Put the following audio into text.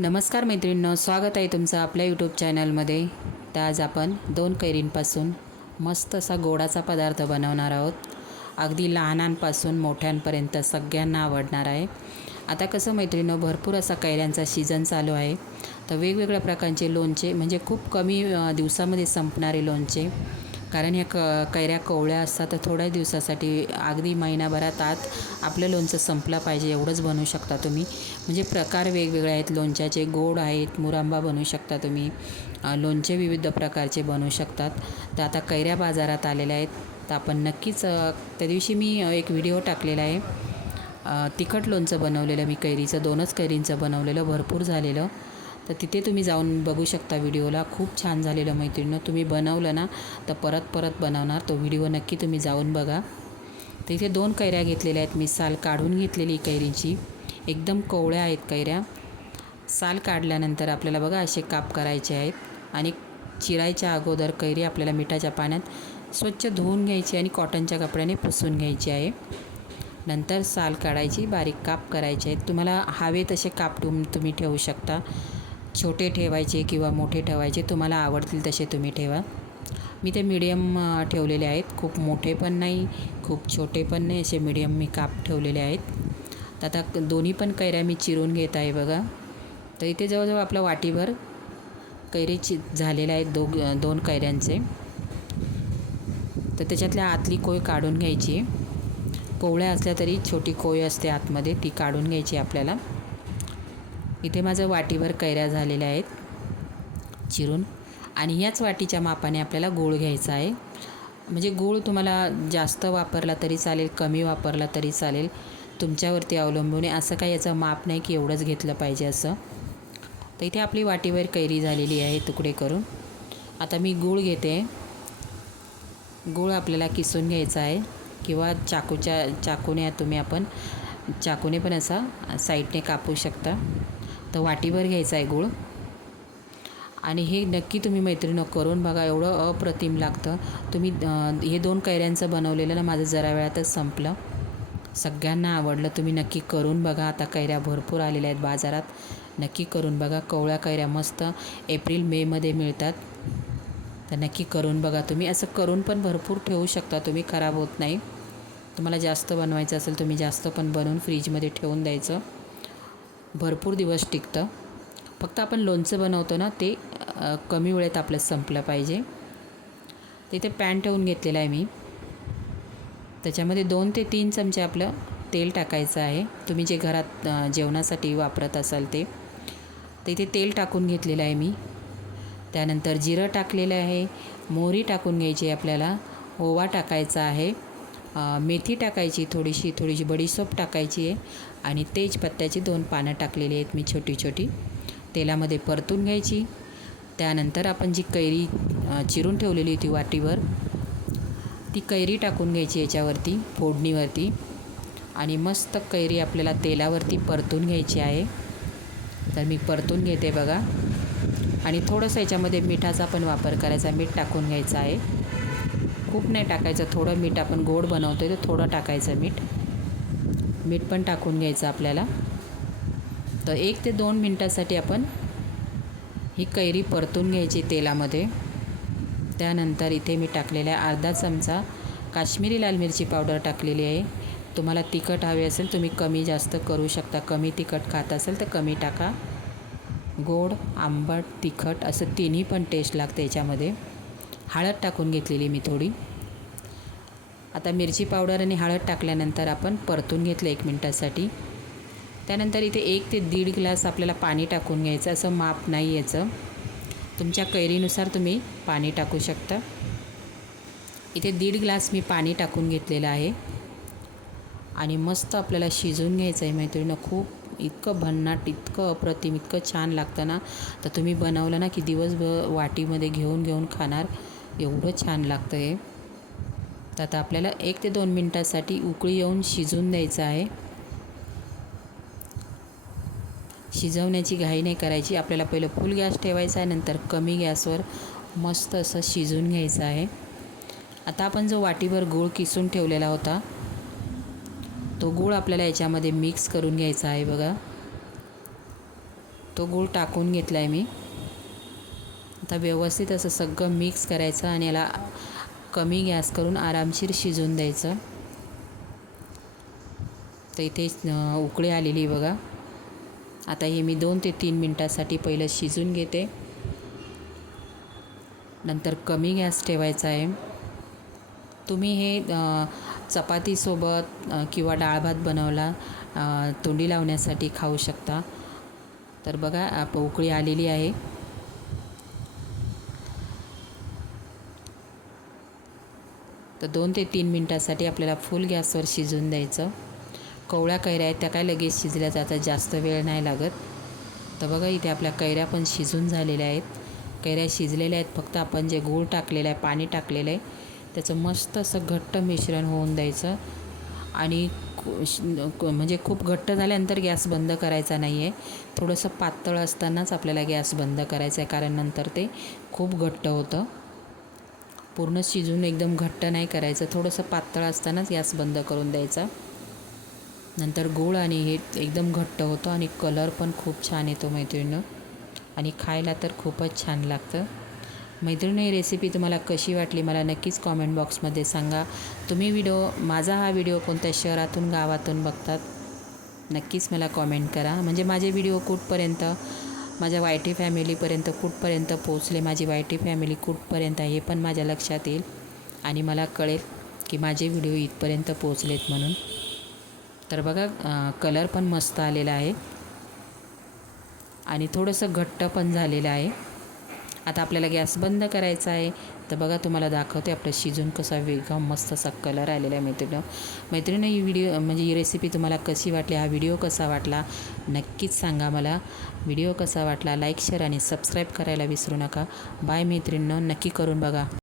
नमस्कार मैत्रिणींनो स्वागत आहे तुमचं आपल्या यूट्यूब चॅनलमध्ये तर आज आपण दोन कैरींपासून मस्त असा गोडाचा पदार्थ बनवणार आहोत. अगदी लहानांपासून मोठ्यांपर्यंत सगळ्यांना आवडणार आहे. आता कसं मैत्रिणींनो भरपूर असा कैऱ्यांचा सीझन चालू आहे. तर वेगवेगळ्या प्रकारचे लोणचे म्हणजे खूप कमी दिवसामध्ये संपणारे लोणचे. कारण ह्या क कैऱ्या कोवळ्या असतात तर थोड्या दिवसासाठी अगदी महिनाभरात आत आपलं लोणचं संपलं पाहिजे एवढंच बनवू शकता तुम्ही. म्हणजे प्रकार वेगवेगळे आहेत. लोणच्याचे गोड आहेत मुरांबा बनवू शकता तुम्ही. लोणचे विविध प्रकारचे बनवू शकतात. तर आता कैऱ्या बाजारात आलेल्या आहेत. तर आपण नक्कीच त्या दिवशी मी एक व्हिडिओ टाकलेला आहे. तिखट लोणचं बनवलेलं मी कैरीचं दोनच कैरींचं बनवलेलं भरपूर झालेलं. तर तिथे तुम्ही जाऊन बघू शकता व्हिडिओला. खूप छान झालेलं मैत्रिणीनं तुम्ही बनवलं ना तर परत परत बनवणार. तो व्हिडिओ नक्की तुम्ही जाऊन बघा. तर इथे दोन कैऱ्या घेतलेल्या आहेत मी. साल काढून घेतलेली कैरीची. एकदम कोवळ्या आहेत कैऱ्या. साल काढल्यानंतर आपल्याला बघा असे काप करायचे आहेत. आणि चिरायच्या अगोदर कैरी आपल्याला मिठाच्या पाण्यात स्वच्छ धुवून घ्यायची आणि कॉटनच्या कपड्याने पुसून घ्यायची आहे. नंतर साल काढायची बारीक काप करायचे आहेत. तुम्हाला हवे तसे काप तुम तुम्ही ठेवू शकता. छोटे ठेवायचे किंवा मोठे ठेवायचे तुम्हाला आवडतील तसे तुम्ही ठेवा. मी ते मीडियम ठेवलेले आहेत. खूप मोठे पण नाही खूप छोटे पण नाही असे मीडियम मी काप ठेवलेले आहेत. तर आता दोन्ही पण कैऱ्या मी चिरून घेत आहे बघा. तर इथे जवळजवळ आपलं वाटीभर कैरी चि झालेल्या आहेत दोघ दोन कैऱ्यांचे. तर त्याच्यातल्या आतली कोय काढून घ्यायची. कोवळ्या असल्या तरी छोटी कोय असते आतमध्ये ती काढून घ्यायची आपल्याला. इथे माझं वाटीवर कैऱ्या झालेल्या आहेत. चिरून. आणि याच वाटीच्या मापाने आपल्याला गूळ घ्यायचा आहे. म्हणजे गूळ तुम्हाला जास्त वापरला तरी चालेल कमी वापरला तरी चालेल. तुमच्यावरती अवलंबून आहे. असं काही याचं माप नाही की एवढंच घेतलं पाहिजे असं. तर इथे आपली वाटीवर कैरी झालेली आहे तुकडे करून. आता मी गूळ घेते. गूळ आपल्याला किसून घ्यायचा आहे. किंवा चाकूच्या चाकूने तुम्ही आपण चाकूने पण असा साईडने कापू शकता. तर वाटीभर घ्यायचा आहे गूळ. आणि हे नक्की तुम्ही मैत्रिणी करून बघा एवढं अप्रतिम लागतं. तुम्ही हे दोन कैऱ्यांचं बनवलेलं ना माझं जरा वेळातच संपलं. सगळ्यांना आवडलं तुम्ही नक्की करून बघा. आता कैऱ्या भरपूर आलेल्या आहेत बाजारात. नक्की करून बघा. कवळ्या कैऱ्या मस्त एप्रिल मेमध्ये मिळतात. तर नक्की करून बघा तुम्ही. असं करून पण भरपूर ठेवू शकता तुम्ही खराब होत नाही. तुम्हाला जास्त बनवायचं असेल तुम्ही जास्त पण बनवून फ्रीजमध्ये ठेवून द्यायचं. भरपूर दिवस टिकतं. फक्त आपण लोणचं बनवतो ना ते कमी वेळेत आपलं संपलं पाहिजे. तिथे पॅन ठेवून घेतलेला आहे मी. त्याच्यामध्ये दोन ते तीन चमचे आपलं तेल टाकायचं आहे. तुम्ही जे घरात जेवणासाठी वापरत असाल ते. तिथे तेल टाकून घेतलेलं आहे मी. त्यानंतर जिरं टाकलेलं आहे. मोहरी टाकून घ्यायची आहे आपल्याला. ओवा टाकायचा आहे. मेथी टाकायची थोडीशी थोडीशी बडीसोप टाकायची आहे. आणि तेजपत्त्याची दोन पानं टाकलेली आहेत मी छोटी छोटी. तेलामध्ये परतून घ्यायची. त्यानंतर आपण जी कैरी चिरून ठेवलेली होती वाटीवर ती कैरी टाकून घ्यायची याच्यावरती फोडणीवरती. आणि मस्त कैरी आपल्याला तेलावरती परतून घ्यायची आहे. तर मी परतून घेते बघा. आणि थोडंसं याच्यामध्ये मिठाचा पण वापर करायचा मीठ टाकून घ्यायचं आहे. खूप नाही टाकायचं. थोडं मीठ आपण गोड बनवतो आहे तर थोडं टाकायचं मीठ. मीठ पण टाकून घ्यायचं आपल्याला. तर एक ते दोन मिनटासाठी आपण ही कैरी परतून घ्यायची तेलामध्ये. त्यानंतर इथे मी टाकलेला आहे अर्धा चमचा काश्मीरी लाल मिरची पावडर टाकलेली आहे. तुम्हाला तिखट हवे असेल तुम्ही कमी जास्त करू शकता. कमी तिखट खात असेल तर कमी टाका. गोड आंबट तिखट असं तिन्ही पण टेस्ट लागते याच्यामध्ये. हळद टाकून घेतलेली मी थोडी. आता मिरची पावडर आणि हळद टाकल्यानंतर आपण परतून घेतलं एक मिनटासाठी. त्यानंतर इथे एक ते दीड ग्लास आपल्याला पाणी टाकून घ्यायचं असं माप नाही याचं. तुमच्या कैरीनुसार तुम्ही पाणी टाकू शकता. इथे दीड ग्लास मी पाणी टाकून घेतलेलं आहे. आणि मस्त आपल्याला शिजून घ्यायचं आहे मैत्रिणीनं खूप इतकं भन्नाट इतकं अप्रतिम इतकं छान लागतं ना. तर तुम्ही बनवलं ना की दिवसभर वाटीमध्ये घेऊन घेऊन खाणार एवढं छान लागतं हे. तर आता आपल्याला एक ते दोन मिनटासाठी उकळी येऊन शिजवून द्यायचं आहे. शिजवण्याची घाई नाही करायची. आपल्याला पहिलं फुल गॅस ठेवायचा आहे नंतर कमी गॅसवर मस्त असं शिजवून घ्यायचं आहे. आता आपण जो वाटीभर गूळ किसून ठेवलेला होता तो गूळ आपल्याला याच्यामध्ये मिक्स करून घ्यायचा आहे बघा. तो गूळ टाकून घेतला आहे मी. आता व्यवस्थित असं सगळं मिक्स करायचं आणि याला कमी गॅस करून आरामशीर शिजवून द्यायचं. तर इथे उकळी आलेली बघा. आता हे मी दोन ते तीन मिनटासाठी पहिलं शिजून घेते. नंतर कमी गॅस ठेवायचा आहे. तुम्ही हे चपातीसोबत किंवा डाळ भात बनवला तोंडी लावण्यासाठी खाऊ शकता. तर बघा आप उकळी आलेली आहे. तर दोन ते तीन मिनटासाठी आपल्याला फुल गॅसवर शिजवून द्यायचं. कवळ्या कैऱ्या आहेत त्या काय लगेच शिजल्या जातात जास्त वेळ नाही लागत. तर बघा इथे आपल्या कैऱ्या पण शिजून झालेल्या आहेत. कैऱ्या शिजलेल्या आहेत फक्त आपण जे गूळ टाकलेलं आहे पाणी टाकलेलं आहे त्याचं मस्त असं घट्ट मिश्रण होऊन द्यायचं. आणि म्हणजे खूप घट्ट झाल्यानंतर गॅस बंद करायचा नाही आहे थोडंसं पातळ असतानाच आपल्याला गॅस बंद करायचा आहे कारण नंतर ते खूप घट्ट होतं. पूर्ण शिजून एकदम घट्ट नाही करायचं. थोडंसं पातळ असतानाच गॅस बंद करून द्यायचा. नंतर गूळ आणि हे एकदम घट्ट होतं आणि कलर पण खूप छान येतो मैत्रिणीनं. आणि खायला तर खूपच छान लागतं. मैत्रिणी ही रेसिपी तुम्हाला कशी वाटली मला नक्कीच कॉमेंट बॉक्समध्ये सांगा. तुम्ही व्हिडिओ माझा हा व्हिडिओ कोणत्या शहरातून गावातून बघतात नक्कीच मला कॉमेंट करा. म्हणजे माझे व्हिडिओ कुठपर्यंत? माझ्या वाय टी फॅमिलीपर्यंत कुठपर्यंत पोचले माझी वाय टी फॅमिली कुठपर्यंत आहे हे पण माझ्या लक्षात येईल आणि मला कळेल की माझे व्हिडिओ इथपर्यंत पोचलेत म्हणून. तर बघा कलर पण मस्त आलेला आहे आणि थोडंसं घट्ट पण झालेलं आहे. आता आपल्याला गॅस बंद करायचा आहे. तर बघा तुम्हाला दाखवते आपलं शिजून कसा वेगळा मस्त असा कलर आलेला आहे मैत्रिणी मैत्रिणी ही व्हिडिओ म्हणजे ही रेसिपी तुम्हाला कशी वाटली हा व्हिडिओ कसा वाटला नक्कीच सांगा मला. व्हिडिओ कसा वाटला लाईक शेअर आणि सबस्क्राईब करायला विसरू नका. बाय मैत्रिणीनं नक्की करून बघा.